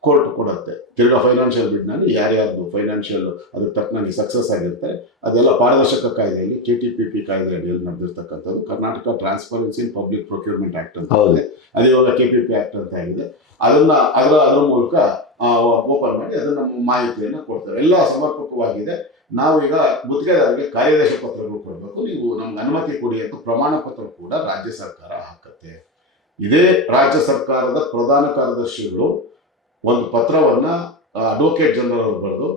ಕೋರ್ಟ್ ಕೊಡುತ್ತೆ. ತಿರ್ಗಾ ಫೈನಾನ್ಷಿಯಲ್ ಬಿಡ್ನಲ್ಲಿ ಯಾರ್ಯಾರ್ದು ಫೈನಾನ್ಷಿಯಲ್ ಅದ್ರ ತಕ್ಕನಾಗಿ ಸಕ್ಸಸ್ ಆಗಿರುತ್ತೆ ಅದೆಲ್ಲ ಪಾರದರ್ಶಕ ಕಾಯ್ದೆಯಲ್ಲಿ ಕೆ ಟಿ ಪಿ ಪಿ ಕಾಯ್ದೆ ಅಡಿಯಲ್ಲಿ ನಡೆದಿರ್ತಕ್ಕಂಥದ್ದು. Karnataka transparency in public procurement act ಅಂತ. ಇದೆ. ಅದು ಇವಾಗ ಕೆ ಪಿ ಪಿ ಆಕ್ಟ್ ಅಂತ ಆಗಿದೆ. ಅದನ್ನ, ಅದರ ಅದರ ಮೂಲಕ ಓಪನ್ ಮಾಡಿ ಅದನ್ನ ಮಾಹಿತಿಯನ್ನು ಕೊಡ್ತಾರೆ. ಎಲ್ಲ ಸಮರ್ಪಕವಾಗಿದೆ. ನಾವು ಈಗ ಗುತ್ತಿಗೆದಾರರಿಗೆ ಕಾರ್ಯದೇಶ ಪತ್ರಗಳು ಕೊಡಬೇಕು. ನೀವು ನಮ್ಗೆ ಅನುಮತಿ ಕೊಡಿ ಅಂತ ಪ್ರಮಾಣ ಪತ್ರ ಕೂಡ ರಾಜ್ಯ ಸರ್ಕಾರ ಹಾಕತ್ತೆ. ಇದೇ ರಾಜ್ಯ ಸರ್ಕಾರದ ಪ್ರಧಾನ ಕಾರ್ಯದರ್ಶಿಗಳು ಒಂದು ಪತ್ರವನ್ನ ಅಡ್ವೊಕೇಟ್ ಜನರಲ್ ಬರೆದು,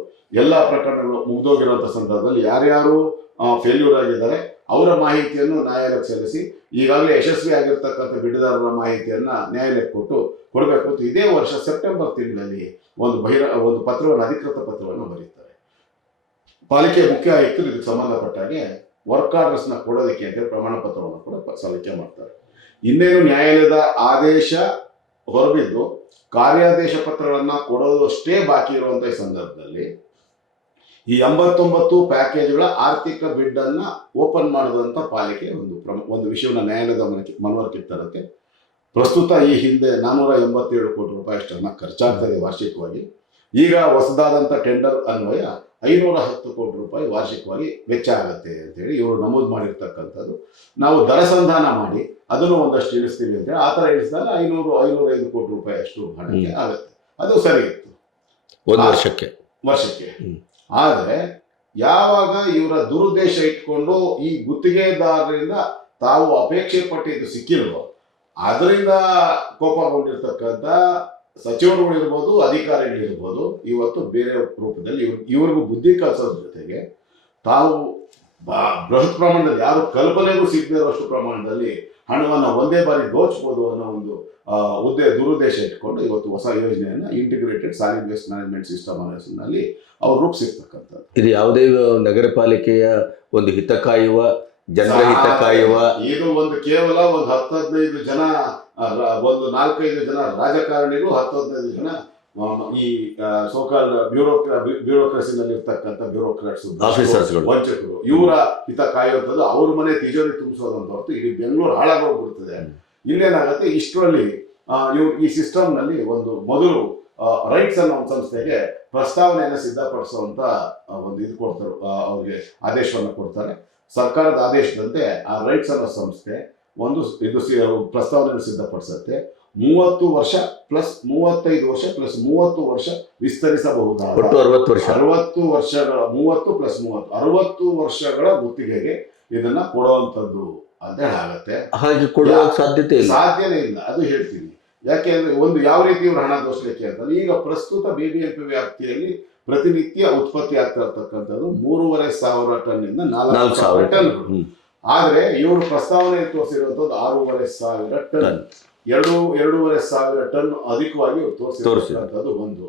ಎಲ್ಲ ಪ್ರಕರಣಗಳು ಮುಗಿದೋಗಿರುವಂಥ ಸಂದರ್ಭದಲ್ಲಿ ಯಾರ್ಯಾರು ಫೇಲ್ಯೂರ್ ಆಗಿದ್ದಾರೆ ಅವರ ಮಾಹಿತಿಯನ್ನು ನ್ಯಾಯಾಲಯಕ್ಕೆ ಸಲ್ಲಿಸಿ, ಈಗಾಗಲೇ ಯಶಸ್ವಿ ಆಗಿರ್ತಕ್ಕಂಥ ಬಿಡುದಾರರ ಮಾಹಿತಿಯನ್ನ ನ್ಯಾಯಾಲಯಕ್ಕೆ ಕೊಟ್ಟು ಕೊಡಬೇಕು ಅಂತ ಇದೇ ವರ್ಷ ಸೆಪ್ಟೆಂಬರ್ ತಿಂಗಳಲ್ಲಿ ಒಂದು ಬಹಿರ, ಒಂದು ಪತ್ರವನ್ನು, ಅಧಿಕೃತ ಪತ್ರವನ್ನು ಬರೀತಾರೆ. ಪಾಲಿಕೆ ಮುಖ್ಯ ಆಯುಕ್ತರು ಇದಕ್ಕೆ ಸಂಬಂಧಪಟ್ಟ ಹಾಗೆ ವರ್ಕ್ ಆರ್ಡರ್ಸ್ನ ಕೊಡೋದಕ್ಕೆ ಅಂತೇಳಿ ಪ್ರಮಾಣ ಪತ್ರವನ್ನು ಕೂಡ ಸಲ್ಲಿಕೆ ಮಾಡ್ತಾರೆ. ಇನ್ನೇನು ನ್ಯಾಯಾಲಯದ ಆದೇಶ ಹೊರಬಿದ್ದು ಕಾರ್ಯಾದೇಶ ಪತ್ರಗಳನ್ನು ಕೊಡೋದಷ್ಟೇ ಬಾಕಿ ಇರುವಂಥ ಸಂದರ್ಭದಲ್ಲಿ ಈ ಎಂಬತ್ತೊಂಬತ್ತು ಪ್ಯಾಕೇಜ್ಗಳ ಆರ್ಥಿಕ ಬಿಡ್ ಅನ್ನ ಓಪನ್ ಮಾಡಿದಂಥ ಪಾಲಿಕೆ ಒಂದು ಪ್ರಮುಖ ಒಂದು ವಿಷಯವನ್ನು ನ್ಯಾಯಾಲಯದ ಮನಕ್ಕೆ ಮನವರಿಕೆ ತರುತ್ತೆ ಪ್ರಸ್ತುತ ಈ ಹಿಂದೆ ನಾನ್ನೂರ ಎಂಬತ್ತೇಳು ಕೋಟಿ ರೂಪಾಯಿ ಅಷ್ಟನ್ನ ಖರ್ಚಾಗ್ತದೆ ವಾರ್ಷಿಕವಾಗಿ. ಈಗ ಹೊಸದಾದಂಥ ಟೆಂಡರ್ ಅನ್ವಯ ಐನೂರ ಹತ್ತು ಕೋಟಿ ರೂಪಾಯಿ ವಾರ್ಷಿಕವಾಗಿ ವೆಚ್ಚ ಆಗುತ್ತೆ ಅಂತೇಳಿ ಇವರು ನಮೂದು ಮಾಡಿರ್ತಕ್ಕಂಥದ್ದು. ನಾವು ದರ ಸಂಧಾನ ಮಾಡಿ ಅದನ್ನು ಒಂದಷ್ಟು ಇಳಿಸ್ತೀವಿ ಅಂದರೆ ಆ ಥರ ಇಳಿಸಿದಾಗ ಐನೂರು ಐನೂರ ಐದು ಕೋಟಿ ರೂಪಾಯಿ ಅಷ್ಟು ಹಣಕ್ಕೆ ಆಗುತ್ತೆ. ಅದು ಸರಿ ಇತ್ತು. ಒಂದು ವರ್ಷಕ್ಕೆ. ವರ್ಷಕ್ಕೆ. ಆದರೆ ಯಾವಾಗ ಇವರ ದುರುದ್ದೇಶ ಇಟ್ಕೊಂಡು ಈ ಗುತ್ತಿಗೆದಾರರಿಂದ ತಾವು ಅಪೇಕ್ಷೆ ಪಟ್ಟಿದ್ದು ಸಿಕ್ಕಿಲ್ವೋ, ಅದರಿಂದ ಕೋಪಗೊಂಡಿರ್ತಕ್ಕಂಥ ಸಚಿವರುಗಳಿರ್ಬೋದು ಅಧಿಕಾರಿಗಳಿರ್ಬೋದು ಇವತ್ತು ಬೇರೆ ರೂಪದಲ್ಲಿ ಇವ್ ಇವ್ರಿಗೂ ಬುದ್ಧಿ ಕಲಿಸೋದ್ರ ಜೊತೆಗೆ ತಾವು ಬೃಹತ್ ಪ್ರಮಾಣದಲ್ಲಿ ಯಾರು ಕಲ್ಪನೆಗೂ ಸಿಗದೇ ಇರೋಷ್ಟು ಪ್ರಮಾಣದಲ್ಲಿ ಹಣವನ್ನು ಒಂದೇ ಬಾರಿ ದೋಚ್ಬೋದು ಅನ್ನೋ ಒಂದು ಉದ್ದೇ ದುರುದ್ದೇಶ ಇಟ್ಕೊಂಡು ಇವತ್ತು ಹೊಸ ಯೋಜನೆಯನ್ನು integrated solid waste management system ಅನ್ನೋ ಹೆಸರಿನಲ್ಲಿ ಅವ್ರು ರೂಪಿಸಿರ್ತಕ್ಕಂಥದ್ದು ಇದು ಯಾವುದೇ ನಗರ ಪಾಲಿಕೆಯ ಒಂದು ಹಿತ ಕಾಯುವ ಜನರ ಹಿತ ಕಾಯುವ. ಇದು ಒಂದು ಕೇವಲ ಒಂದು ಹತ್ತು ಹದಿನೈದು ಜನ ಒಂದು ನಾಲ್ಕೈದು ಜನ ರಾಜಕಾರಣಿಗಳು ಹತ್ತು ಹದಿನೈದು ಜನ ಈ ಸೋಕಾಲ್ ಬ್ಯೂರೋಕ್ರಾ ಬ್ಯೂರೋಕ್ರಸಿನಲ್ಲಿ ಇರ್ತಕ್ಕಂಥ ಬ್ಯೂರೋಕ್ರಾಟ್ಸ್. ವಂಚಕರು. ಇವರ ಹಿತ ಕಾಯುವಂಥದ್ದು ಅವ್ರ ಮನೆ ತಿಜೋರಿ ತುಂಬಿಸೋದಂತ ಹೊರತು ಇಲ್ಲಿ ಬೆಂಗಳೂರು ಹಾಳಾಗೋಗ್ಬಿಡ್ತದೆ. ಇಲ್ಲೇನಾಗುತ್ತೆ ಇಷ್ಟರಲ್ಲಿ ಇವ್ರು ಈ ಸಿಸ್ಟಮ್ನಲ್ಲಿ ಒಂದು ಮೊದಲು ರೈಟ್ಸ್ ಅನ್ನೋ ಒಂದು ಸಂಸ್ಥೆಗೆ ಪ್ರಸ್ತಾವನೆಯನ್ನು ಸಿದ್ಧಪಡಿಸುವಂತ ಒಂದು ಇದು ಕೊಡ್ತಾರೆ ಅವ್ರಿಗೆ ಆದೇಶವನ್ನು ಕೊಡ್ತಾರೆ. ಸರ್ಕಾರದ ಆದೇಶದಂತೆ ಆ ರೈಟ್ಸ್ ಅನ್ನೋ ಸಂಸ್ಥೆ ಒಂದು ಇದು ಪ್ರಸ್ತಾವನೆಯನ್ನು ಸಿದ್ಧಪಡಿಸುತ್ತೆ. ಮೂವತ್ತು ವರ್ಷ ಪ್ಲಸ್ ಮೂವತ್ತೈದು ವರ್ಷ ಪ್ಲಸ್ ಮೂವತ್ತು ವರ್ಷ ವಿಸ್ತರಿಸಬಹುದಾದ ಒಟ್ಟು ಅರವತ್ತು ವರ್ಷ. ಅರವತ್ತು ವರ್ಷಗಳ ಮೂವತ್ತು ಪ್ಲಸ್ ಮೂವತ್ತು ಅರವತ್ತು ವರ್ಷಗಳ ಗುತ್ತಿಗೆಗೆ ಇದನ್ನ ಕೊಡುವಂಥದ್ದು ಅಂತ ಹೇಳಾಗತ್ತೆ ಹಾಗೆ ಕೊಡುವ ಸಾಧ್ಯತೆ ಇಲ್ಲ. ಸಾಧ್ಯನೇ ಇಲ್ಲ ಅದು ಹೇಳ್ತೀನಿ. ಯಾಕೆ ಅಂದ್ರೆ ಒಂದು ಯಾವ ರೀತಿ ಇವರು ಹಣ ದೋಷಲಿಕ್ಕೆ ಅಂತಂದ್ರೆ ಈಗ ಪ್ರಸ್ತುತ ಬಿಬಿಎಂಪಿ ವ್ಯಾಪ್ತಿಯಲ್ಲಿ ಪ್ರತಿನಿತ್ಯ ಉತ್ಪತ್ತಿ ಆಗ್ತಾ ಇರ್ತಕ್ಕಂಥದ್ದು ಮೂರುವರೆ ಸಾವಿರ ಟನ್ ಇಂದ ನಾಲ್ಕು ಸಾವಿರ ಟನ್. ಆದ್ರೆ ಇವರು ಪ್ರಸ್ತಾವನೆ ತೋರಿಸಿರುವಂತದ್ದು ಆರೂವರೆ ಸಾವಿರ ಟನ್. ಎರಡು ಎರಡೂವರೆ ಸಾವಿರ ಟನ್ ಅಧಿಕವಾಗಿ ಇವ್ರು ತೋರಿಸಿರ್ತಕ್ಕಂಥದ್ದು ಒಂದು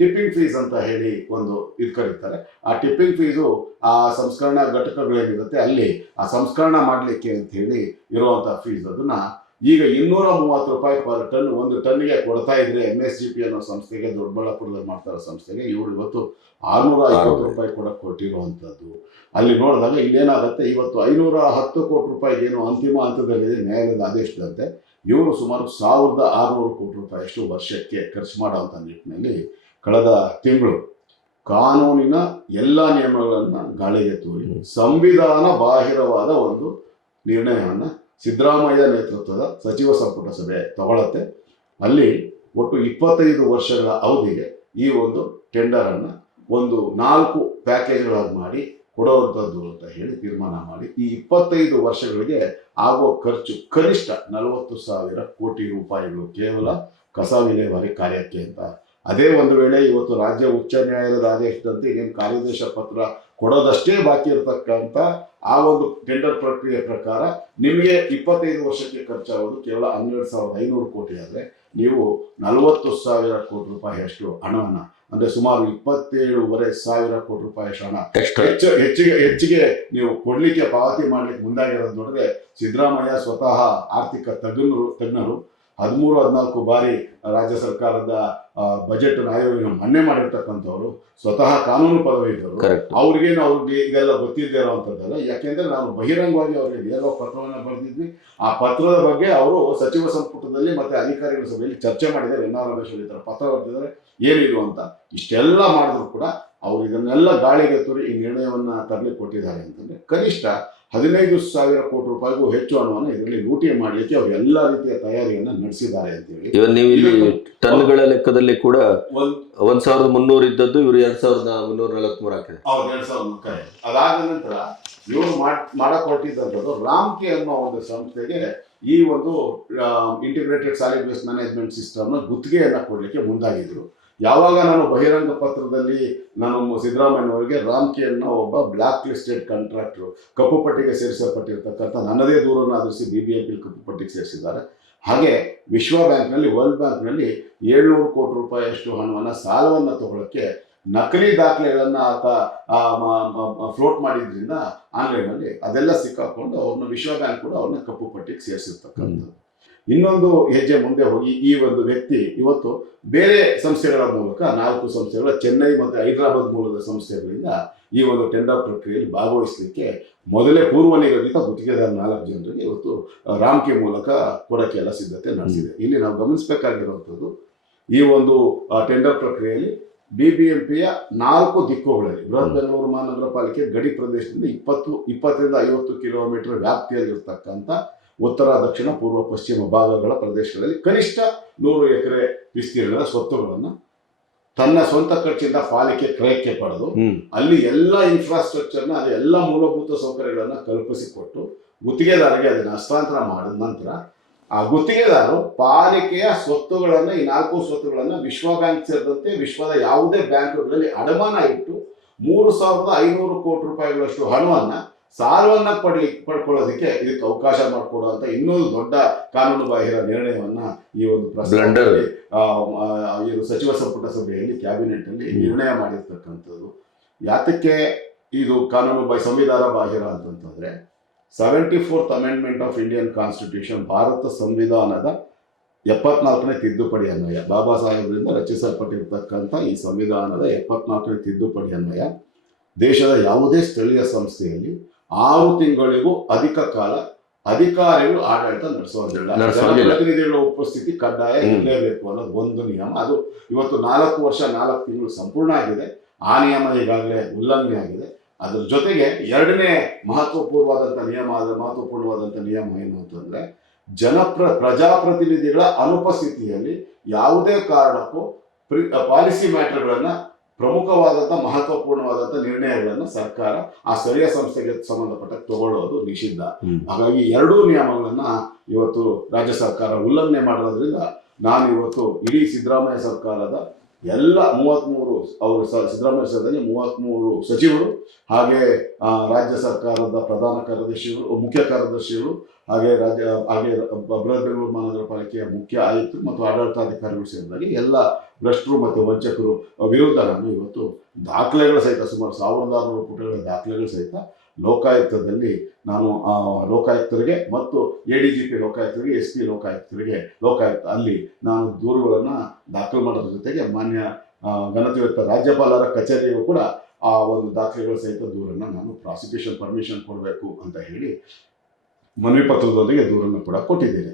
ಟಿಪ್ಪಿಂಗ್ ಫೀಸ್ ಅಂತ ಹೇಳಿ ಒಂದು ಇದು ಕರೀತಾರೆ. ಆ ಟಿಪ್ಪಿಂಗ್ ಫೀಸು ಆ ಸಂಸ್ಕರಣಾ ಘಟಕಗಳೇನಿರುತ್ತೆ ಅಲ್ಲಿ ಆ ಸಂಸ್ಕರಣ ಮಾಡಲಿಕ್ಕೆ ಅಂತ ಹೇಳಿ ಇರುವಂತಹ ಫೀಸ್ ಅದನ್ನ ಈಗ ಇನ್ನೂರ ಮೂವತ್ತು ರೂಪಾಯಿ ಪರ್ ಟನ್ ಒಂದು ಟನ್ಗೆ ಕೊಡ್ತಾ ಇದ್ರೆ ಎಂ ಎಸ್ ಜಿ ಪಿ ಅನ್ನೋ ಸಂಸ್ಥೆಗೆ ದೊಡ್ಡಬಳ್ಳಾಪುರದಲ್ಲಿ ಮಾಡ್ತಾ ಇರೋ ಸಂಸ್ಥೆಗೆ ಇವರು ಇವತ್ತು ಆರ್ನೂರ ಐವತ್ತು. ರೂಪಾಯಿ ಕೊಡಕ್ಕೆ ಕೊಟ್ಟಿರುವಂಥದ್ದು ಅಲ್ಲಿ ನೋಡಿದಾಗ ಇಲ್ಲೇನಾಗುತ್ತೆ ಇವತ್ತು ಐನೂರ ಹತ್ತು ಕೋಟಿ ರೂಪಾಯಿ ಏನು ಅಂತಿಮ ಹಂತದಲ್ಲಿದೆ ನ್ಯಾಯಾಲಯದ ಆದೇಶದಂತೆ. ಇವರು ಸುಮಾರು ಸಾವಿರದ ಆರುನೂರು ಕೋಟಿ ರೂಪಾಯಿ ಅಷ್ಟು ವರ್ಷಕ್ಕೆ ಖರ್ಚು ಮಾಡುವಂಥ ನಿಟ್ಟಿನಲ್ಲಿ ಕಳೆದ ತಿಂಗಳು ಕಾನೂನಿನ ಎಲ್ಲ ನಿಯಮಗಳನ್ನು ಗಾಳಿಗೆ ತೂರಿ ಸಂವಿಧಾನ ಬಾಹಿರವಾದ ಒಂದು ನಿರ್ಣಯವನ್ನು ಸಿದ್ದರಾಮಯ್ಯ ನೇತೃತ್ವದ ಸಚಿವ ಸಂಪುಟ ಸಭೆ ತಗೊಳತ್ತೆ. ಅಲ್ಲಿ ಒಟ್ಟು ಇಪ್ಪತ್ತೈದು ವರ್ಷಗಳ ಅವಧಿಗೆ ಈ ಒಂದು ಟೆಂಡರನ್ನು ಒಂದು ನಾಲ್ಕು ಪ್ಯಾಕೇಜ್ಗಳಾಗಿ ಮಾಡಿ ಕೊಡುವಂಥದ್ದು ಅಂತ ಹೇಳಿ ತೀರ್ಮಾನ ಮಾಡಿ ಈ ಇಪ್ಪತ್ತೈದು ವರ್ಷಗಳಿಗೆ ಆಗುವ ಖರ್ಚು ಕನಿಷ್ಠ ನಲವತ್ತು ಸಾವಿರ ಕೋಟಿ ರೂಪಾಯಿಗಳು ಕೇವಲ ಕಸ ವಿಲೇವಾರಿ ಕಾರ್ಯಕ್ಕೆ ಅಂತ. ಅದೇ ಒಂದು ವೇಳೆ ಇವತ್ತು ರಾಜ್ಯ ಉಚ್ಚ ನ್ಯಾಯಾಲಯದ ಆದೇಶದಂತೆ ಏನು ಕಾರ್ಯದೇಶ ಪತ್ರ ಕೊಡೋದಷ್ಟೇ ಬಾಕಿ ಇರತಕ್ಕಂಥ ಆ ಒಂದು ಟೆಂಡರ್ ಪ್ರಕ್ರಿಯೆ ಪ್ರಕಾರ ನಿಮಗೆ ಇಪ್ಪತ್ತೈದು ವರ್ಷಕ್ಕೆ ಖರ್ಚಾಗೋದು ಕೇವಲ ಹನ್ನೆರಡು ಸಾವಿರದ ಐನೂರು ಕೋಟಿ ಆದರೆ ನೀವು ನಲವತ್ತು ಸಾವಿರ ಕೋಟಿ ರೂಪಾಯಿ ಅಷ್ಟು ಹಣವನ್ನು ಅಂದರೆ ಸುಮಾರು ಇಪ್ಪತ್ತೇಳುವರೆ ಸಾವಿರ ಕೋಟಿ ರೂಪಾಯಿ ಹಣ. ಹೆಚ್ಚು ಹೆಚ್ಚಿಗೆ ಹೆಚ್ಚಿಗೆ ನೀವು ಕೊಡ್ಲಿಕ್ಕೆ ಪಾವತಿ ಮಾಡ್ಲಿಕ್ಕೆ ಮುಂದಾಗಿರೋದು ನೋಡಿದ್ರೆ ಸಿದ್ದರಾಮಯ್ಯ ಸ್ವತಃ ಆರ್ಥಿಕ ತಜ್ಞರು ತಜ್ಞರು ಹದಿಮೂರು ಹದಿನಾಲ್ಕು ಬಾರಿ ರಾಜ್ಯ ಸರ್ಕಾರದ ಬಜೆಟ್ ಆಯೋಗ ಮನ್ನೆ ಮಾಡಿರ್ತಕ್ಕಂಥವ್ರು ಸ್ವತಃ ಕಾನೂನು ಪದವಿ ಇದ್ದರು ಅವ್ರಿಗೇನು ಅವ್ರಿಗೆ ಇದೆಲ್ಲ ಗೊತ್ತಿದ್ದೇ ಇರೋವಂಥದ್ದಲ್ಲ. ಯಾಕೆಂದ್ರೆ ನಾವು ಬಹಿರಂಗವಾಗಿ ಅವರಿಗೆ ಏನೋ ಪತ್ರವನ್ನು ಬರೆದಿದ್ವಿ. ಆ ಪತ್ರದ ಬಗ್ಗೆ ಅವರು ಸಚಿವ ಸಂಪುಟದಲ್ಲಿ ಮತ್ತೆ ಅಧಿಕಾರಿಗಳ ಸಭೆಯಲ್ಲಿ ಚರ್ಚೆ ಮಾಡಿದ್ದಾರೆ. ಎನ್ ಆರ್ ರಮೇಶ್ ಈ ಥರ ಪತ್ರ ಬರೆದಿದ್ದಾರೆ. ಏನಿದು ಅಂತ ಇಷ್ಟೆಲ್ಲ ಮಾಡಿದ್ರು ಕೂಡ ಅವರು ಇದನ್ನೆಲ್ಲ ಗಾಳಿಗೆ ತೂರಿ ಈ ನಿರ್ಣಯವನ್ನು ತರಲಿಕ್ಕೆ ಕೊಟ್ಟಿದ್ದಾರೆ ಅಂತಂದ್ರೆ ಕನಿಷ್ಠ ಹದಿನೈದು ಸಾವಿರ ಕೋಟಿ ರೂಪಾಯಿಗೂ ಹೆಚ್ಚು ಹಣವನ್ನು ಇದರಲ್ಲಿ ಲೂಟಿ ಮಾಡಲಿಕ್ಕೆ ಅವರು ಎಲ್ಲ ರೀತಿಯ ತಯಾರಿಯನ್ನ ನಡೆಸಿದ್ದಾರೆ ಅಂತೇಳಿ. ಇವನ್ ನೀವು ಇಲ್ಲಿ ಟನ್ಗಳ ಲೆಕ್ಕದಲ್ಲಿ ಕೂಡ ಒಂದು ಸಾವಿರದ ಮುನ್ನೂರು ಇದ್ದದ್ದು ಇವರು ಎರಡ್ ಸಾವಿರದ ಮುನ್ನೂರ ನಲವತ್ಮೂರು ಹಾಕಿದೆ ಹೌದು ಎರಡ್ ಸಾವಿರದ ಕರೆ ಅದಾದ ನಂತರ ಇವರು ಮಾಡ್ ಮಾಡಕ್ ಹೊರಟಿದ್ದಂಥದ್ದು ರಾಮ್ಕೆ ಅನ್ನೋ ಒಂದು ಸಂಸ್ಥೆಗೆ ಈ ಒಂದು ಇಂಟಿಗ್ರೇಟೆಡ್ ಸಾಲಿಡ್ ವೇಸ್ಟ್ ಮ್ಯಾನೇಜ್ಮೆಂಟ್ ಸಿಸ್ಟಮ್ನ ಗುತ್ತಿಗೆಯನ್ನ ಕೊಡಲಿಕ್ಕೆ ಮುಂದಾಗಿದ್ರು. ಯಾವಾಗ ನಾನು ಬಹಿರಂಗ ಪತ್ರದಲ್ಲಿ ನಾನು ಸಿದ್ದರಾಮಯ್ಯನವರಿಗೆ ರಾಮ್ಕೆ ಅನ್ನೋ ಒಬ್ಬ ಬ್ಲ್ಯಾಕ್ ಲಿಸ್ಟೆಡ್ ಕಾಂಟ್ರಾಕ್ಟರ್, ಕಪ್ಪು ಪಟ್ಟಿಗೆ ಸೇರಿಸಲ್ಪಟ್ಟಿರ್ತಕ್ಕಂಥ ನನ್ನದೇ ದೂರನ್ನು ಆಧರಿಸಿ ಬಿ ಬಿ ಎ ಪಿ ಕಪ್ಪು ಪಟ್ಟಿಗೆ ಸೇರಿಸಿದ್ದಾರೆ. ಹಾಗೆ ವಿಶ್ವ ಬ್ಯಾಂಕ್ನಲ್ಲಿ, ವರ್ಲ್ಡ್ ಬ್ಯಾಂಕ್ನಲ್ಲಿ ಏಳ್ನೂರು ಕೋಟಿ ರೂಪಾಯಿಯಷ್ಟು ಹಣವನ್ನು, ಸಾಲವನ್ನು ತಗೊಳ್ಳೋಕ್ಕೆ ನಕಲಿ ದಾಖಲೆಗಳನ್ನು ಆತ ಫ್ಲೋಟ್ ಮಾಡಿದ್ರಿಂದ ಆನ್ಲೈನಲ್ಲಿ ಅದೆಲ್ಲ ಸಿಕ್ಕಾಕೊಂಡು ಅವ್ರನ್ನ ವಿಶ್ವ ಬ್ಯಾಂಕ್ ಕೂಡ ಅವ್ರನ್ನ ಕಪ್ಪು ಪಟ್ಟಿಗೆ ಸೇರಿಸಿರ್ತಕ್ಕಂಥದ್ದು. ಇನ್ನೊಂದು ಹೆಜ್ಜೆ ಮುಂದೆ ಹೋಗಿ ಈ ಒಂದು ವ್ಯಕ್ತಿ ಇವತ್ತು ಬೇರೆ ಸಂಸ್ಥೆಗಳ ಮೂಲಕ ನಾಲ್ಕು ಸಂಸ್ಥೆಗಳ ಚೆನ್ನೈ ಮತ್ತು ಹೈದರಾಬಾದ್ ಮೂಲದ ಸಂಸ್ಥೆಗಳಿಂದ ಈ ಒಂದು ಟೆಂಡರ್ ಪ್ರಕ್ರಿಯೆಯಲ್ಲಿ ಭಾಗವಹಿಸಲಿಕ್ಕೆ ಮೊದಲೇ ಪೂರ್ವ ನಿಗದಿತ ಗುತ್ತಿಗೆದಾರ ನಾಲ್ಕು ಜನರಿಗೆ ಇವತ್ತು ರಾಮ್ಕೆ ಮೂಲಕ ಕೊಡಕ್ಕೆ ಎಲ್ಲ ಸಿದ್ಧತೆ ನಡೆಸಿದೆ. ಇಲ್ಲಿ ನಾವು ಗಮನಿಸಬೇಕಾಗಿರುವಂಥದ್ದು ಈ ಒಂದು ಟೆಂಡರ್ ಪ್ರಕ್ರಿಯೆಯಲ್ಲಿ ಬಿ ಬಿ ಎಂ ಪಿಯ ನಾಲ್ಕು ದಿಕ್ಕುಗಳಲ್ಲಿ ಬೃಹತ್ ಬೆಂಗಳೂರು ಮಹಾನಗರ ಪಾಲಿಕೆ ಗಡಿ ಪ್ರದೇಶದಿಂದ ಇಪ್ಪತ್ತು ಇಪ್ಪತ್ತರಿಂದ ಐವತ್ತು ಕಿಲೋಮೀಟರ್ ವ್ಯಾಪ್ತಿಯಲ್ಲಿರ್ತಕ್ಕಂಥ ಉತ್ತರ ದಕ್ಷಿಣ ಪೂರ್ವ ಪಶ್ಚಿಮ ಭಾಗಗಳ ಪ್ರದೇಶಗಳಲ್ಲಿ ಕನಿಷ್ಠ ನೂರು ಎಕರೆ ವಿಸ್ತೀರ್ಣದ ಸ್ವತ್ತುಗಳನ್ನು ತನ್ನ ಸ್ವಂತ ಖರ್ಚಿಂದ ಪಾಲಿಕೆ ಕ್ರಯಕ್ಕೆ ಪಡೆದು ಅಲ್ಲಿ ಎಲ್ಲ ಇನ್ಫ್ರಾಸ್ಟ್ರಕ್ಚರ್ನ ಅಲ್ಲಿ ಎಲ್ಲ ಮೂಲಭೂತ ಸೌಕರ್ಯಗಳನ್ನು ಕಲ್ಪಿಸಿಕೊಟ್ಟು ಗುತ್ತಿಗೆದಾರರಿಗೆ ಅದನ್ನು ಹಸ್ತಾಂತರ ಮಾಡಿದ ನಂತರ ಆ ಗುತ್ತಿಗೆದಾರರು ಪಾಲಿಕೆಯ ಸ್ವತ್ತುಗಳನ್ನು ಈ ನಾಲ್ಕು ಸ್ವತ್ತುಗಳನ್ನು ವಿಶ್ವ ಬ್ಯಾಂಕ್ ಸೇರಿದಂತೆ ವಿಶ್ವದ ಯಾವುದೇ ಬ್ಯಾಂಕ್ಗಳಲ್ಲಿ ಅಡಮಾನ ಇಟ್ಟು ಮೂರು ಸಾವಿರದ ಐನೂರು ಕೋಟಿ ರೂಪಾಯಿಗಳಷ್ಟು ಹಣವನ್ನ ಸಾಲವನ್ನ ಪಡ್ಲಿ ಪಡ್ಕೊಳ್ಳೋದಕ್ಕೆ ಇದಕ್ಕೆ ಅವಕಾಶ ಮಾಡಿಕೊಡುವಂತ ಇನ್ನೊಂದು ದೊಡ್ಡ ಕಾನೂನು ಬಾಹಿರ ನಿರ್ಣಯವನ್ನ ಈ ಒಂದು ಇದು ಸಚಿವ ಸಂಪುಟ ಸಭೆಯಲ್ಲಿ ಕ್ಯಾಬಿನೆಟ್ ಅಲ್ಲಿ ನಿರ್ಣಯ ಮಾಡಿರ್ತಕ್ಕಂಥದ್ದು. ಯಾತಕ್ಕೆ ಇದು ಕಾನೂನು ಬಾಹಿ ಸಂವಿಧಾನ ಬಾಹಿರ ಅಂತಂತಂದ್ರೆ seventy fourth amendment of Indian constitution Bharat ಸಂವಿಧಾನದ ಎಪ್ಪತ್ನಾಲ್ಕನೇ ತಿದ್ದುಪಡಿ ಅನ್ವಯ. ಬಾಬಾ ಸಾಹೇಬರಿಂದ ರಚಿಸಲ್ಪಟ್ಟಿರ್ತಕ್ಕಂಥ ಈ ಸಂವಿಧಾನದ ಎಪ್ಪತ್ನಾಲ್ಕನೇ ತಿದ್ದುಪಡಿ ಅನ್ವಯ ದೇಶದ ಯಾವುದೇ ಸ್ಥಳೀಯ ಸಂಸ್ಥೆಯಲ್ಲಿ ಆರು ತಿಂಗಳಿಗೂ ಅಧಿಕ ಕಾಲ ಅಧಿಕಾರಿಗಳು ಆಡಳಿತ ನಡೆಸೋದಿಲ್ಲ. ಜನಪ್ರತಿನಿಧಿಗಳ ಉಪಸ್ಥಿತಿ ಕಡ್ಡಾಯ. ಇರಲೇಬೇಕು ಅನ್ನೋದು ಒಂದು ನಿಯಮ ಅದು ಇವತ್ತು ನಾಲ್ಕು ವರ್ಷ ನಾಲ್ಕು ತಿಂಗಳು ಸಂಪೂರ್ಣ ಆಗಿದೆ ಆ ನಿಯಮ ಈಗಾಗಲೇ ಉಲ್ಲಂಘನೆ ಆಗಿದೆ ಅದ್ರ ಜೊತೆಗೆ ಎರಡನೇ ಮಹತ್ವಪೂರ್ಣವಾದಂಥ ನಿಯಮ ಆದ ಮಹತ್ವಪೂರ್ಣವಾದಂಥ ನಿಯಮ ಏನು ಅಂತಂದ್ರೆ ಜನಪ್ರ ಪ್ರಜಾಪ್ರತಿನಿಧಿಗಳ ಅನುಪಸ್ಥಿತಿಯಲ್ಲಿ ಯಾವುದೇ ಕಾರಣಕ್ಕೂ ಪಾಲಿಸಿ ಮ್ಯಾಟರ್ಗಳನ್ನ ಪ್ರಮುಖವಾದಂಥ ಮಹತ್ವಪೂರ್ಣವಾದಂಥ ನಿರ್ಣಯಗಳನ್ನು ಸರ್ಕಾರ ಆ ಸ್ಥಳೀಯ ಸಂಸ್ಥೆಗೆ ಸಂಬಂಧಪಟ್ಟ ತಗೊಳ್ಳೋದು ನಿಷಿದ್ಧ. ಹಾಗಾಗಿ ಎರಡೂ ನಿಯಮಗಳನ್ನ ಇವತ್ತು ರಾಜ್ಯ ಸರ್ಕಾರ ಉಲ್ಲಂಘನೆ ಮಾಡೋದ್ರಿಂದ ನಾನು ಇವತ್ತು ಇಡೀ ಸಿದ್ದರಾಮಯ್ಯ ಸರ್ಕಾರದ ಎಲ್ಲ ಮೂವತ್ತ್ಮೂರು ಅವರು ಸ- ಸಿದ್ದರಾಮಯ್ಯ ಸರ್ಕಾರದಲ್ಲಿ ಮೂವತ್ತ್ಮೂರು ಸಚಿವರು ಹಾಗೆ ರಾಜ್ಯ ಸರ್ಕಾರದ ಪ್ರಧಾನ ಕಾರ್ಯದರ್ಶಿಗಳು ಮುಖ್ಯ ಕಾರ್ಯದರ್ಶಿಗಳು ಹಾಗೆ ರಾಜ್ಯ ಹಾಗೆ ಬೃಹತ್ ಬೆಂಗಳೂರು ಮಹಾನಗರ ಪಾಲಿಕೆಯ ಮುಖ್ಯ ಆಯುಕ್ತರು ಮತ್ತು ಆಡಳಿತಾಧಿಕಾರಿಗಳು ಸೇರಿದಾಗಿ ಎಲ್ಲ ಭ್ರಷ್ಟರು ಮತ್ತು ವಂಚಕರು ವಿರುದ್ಧ ನಾನು ಇವತ್ತು ದಾಖಲೆಗಳ ಸಹಿತ ಸುಮಾರು ಸಾವಿರದ ಆರುನೂರು ಪುಟಗಳ ದಾಖಲೆಗಳು ಸಹಿತ ಲೋಕಾಯುಕ್ತದಲ್ಲಿ ನಾನು ಲೋಕಾಯುಕ್ತರಿಗೆ ಮತ್ತು ಎ ಡಿ ಜಿ ಪಿ ಲೋಕಾಯುಕ್ತರಿಗೆ ಎಸ್ ಪಿ ಲೋಕಾಯುಕ್ತರಿಗೆ ಲೋಕಾಯುಕ್ತ ಅಲ್ಲಿ ನಾನು ದೂರುಗಳನ್ನು ದಾಖಲು ಮಾಡೋದ್ರ ಜೊತೆಗೆ ಮಾನ್ಯ ಆ, ರಾಜ್ಯಪಾಲರ ಕಚೇರಿಗೂ ಕೂಡ ಆ ಒಂದು ದಾಖಲೆಗಳ ಸಹಿತ ದೂರನ್ನು ನಾನು ಪ್ರಾಸಿಕ್ಯೂಷನ್ ಪರ್ಮಿಷನ್ ಕೊಡಬೇಕು ಅಂತ ಹೇಳಿ ಮನವಿ ಪತ್ರದೊಂದಿಗೆ ದೂರನ್ನು ಕೂಡ ಕೊಟ್ಟಿದ್ದೇನೆ.